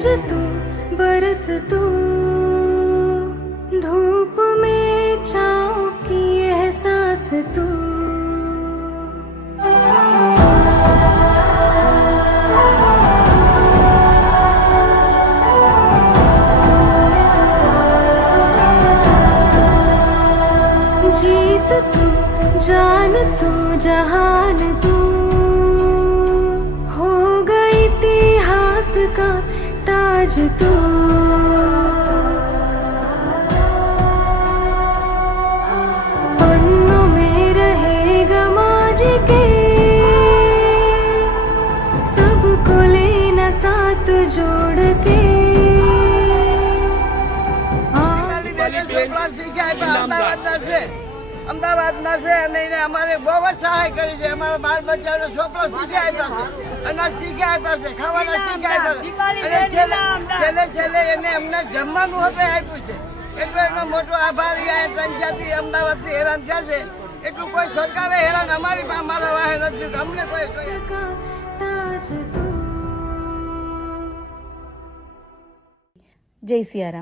तेज तू बरस तू धूप में छाँव की एहसास तू जीत तू जान तू जहान तू हो गई इतिहास का ताज तू पन्नों में रहेगा माजी के सबको लेना साथ जोड़ के અમદાવાદના છે અને એને અમારે બહુ જ સહાય કરી છે. અમારા બાળ બચ્ચાનો છોકરો શીખી આપ્યા છે, અનાજ શીખી આપ્યા છે, ખાવાના શીખી આપ્યા છે અને છેલ્લે એને અમને જમવાનું હતું આપ્યું છે. એટલો એનો મોટો આભાર. ત્રણથી અમદાવાદથી હેરાન થયા છે એટલું કોઈ સરકારે હેરાન અમારી મારા વાહે નથી. અમને કોઈ જય સિયારામ.